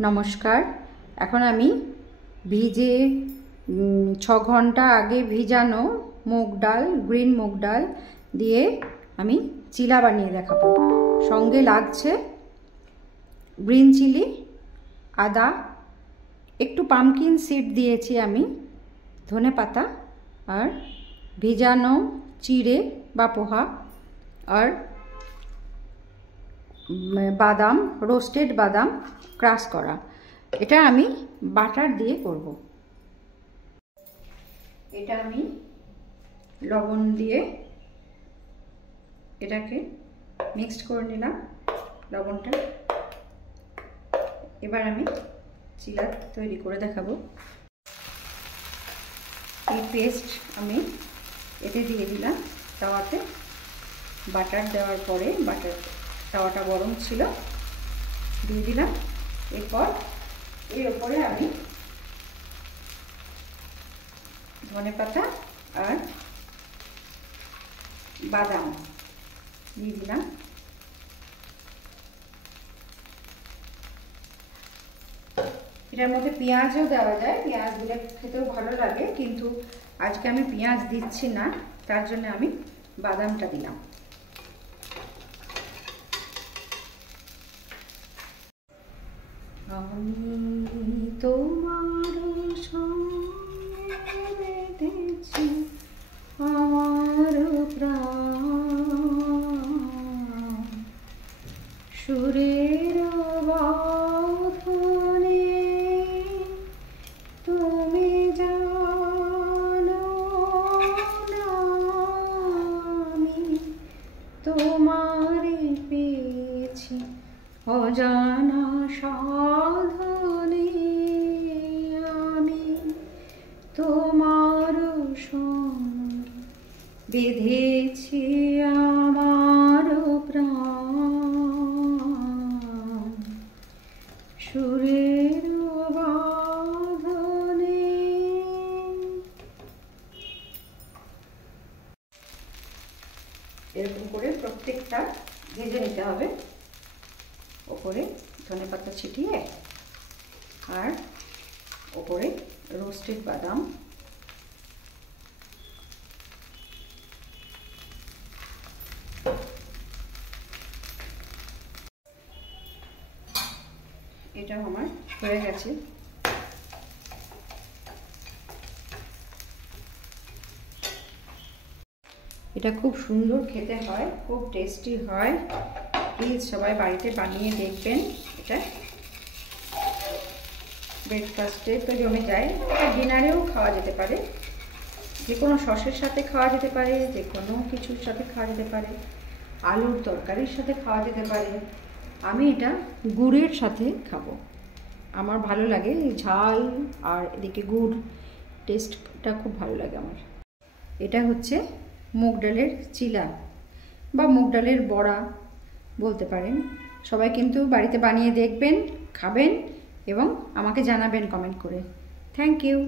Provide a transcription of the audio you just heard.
নমস্কার। এখন আমি ভিজে 6 ঘন্টা আগে ভিজানো মুগ ডাল, গ্রিন মুগ ডাল দিয়ে আমি চিলা বানিয়ে দেখাবো। সঙ্গে লাগছে গ্রিন চিলি, আদা, একটু পামকিন সিড দিয়েছি আমি, ধনেপাতা আর ভিজানো চিড়ে বা পোহা আর বাদাম, রোস্টেড বাদাম ক্রাশ করা। এটা আমি বাটার দিয়ে করব। এটা আমি লবণ দিয়ে এটাকে মিক্সড করে নিলাম, লবণটা। এবার আমি চিলা তৈরি করে দেখাবো। এই পেস্ট আমি এতে দিয়ে দিলাম তাওয়াতে। বাটার দেওয়ার পরে তাওয়াটা গরম ছিল, দিয়ে দিলাম। এরপর এর উপরে আমি ধনেপাতা আর বাদাম দিয়ে দিলাম। এটার মধ্যে পেঁয়াজও দেওয়া যায়, পেঁয়াজ দিলে খেতেও ভালো লাগে, কিন্তু আজকে আমি পেঁয়াজ দিচ্ছি না, তার জন্য আমি বাদামটা দিলাম। আমি তোমার সঙ্গে বেঁধেছি আমার প্রাণ, সুরের বাঁধনে তুমি জানো না আমি তোমারে পেয়েছি অজানা সাধনে, আমি তোমার সঙ্গে বেঁধেছি আমার প্রাণ, সুরের বাঁধনে। এরকম করে প্রত্যেকটা ভেজে নিতে হবে। ওপরে ধনেপাতা ছিটিয়ে আর ওপরে রোস্টেড বাদাম, এটাও আমার হয়ে গেছে। এটা খুব সুন্দর খেতে হয়, খুব টেস্টি হয়। প্লিজ সবাই বাড়িতে বানিয়ে দেখবেন। এটা ব্রেকফাস্টে তো জমে যায়, এটা ডিনারেও খাওয়া যেতে পারে, যে কোনো সসের সাথে খাওয়া যেতে পারে, যে কোনো কিছুর সাথে খাওয়া যেতে পারে, আলুর তরকারির সাথে খাওয়া যেতে পারে। আমি এটা গুড়ের সাথে খাবো, আমার ভালো লাগে ঝাল আর এদিকে গুড়, টেস্টটা খুব ভালো লাগে আমার। এটা হচ্ছে মুগ ডালের চিলা বা মুগ ডালের বড়া বলতে পারেন। সবাই কিন্তু বাড়িতে বানিয়ে দেখবেন, খাবেন এবং আমাকে জানাবেন কমেন্ট করে। Thank you.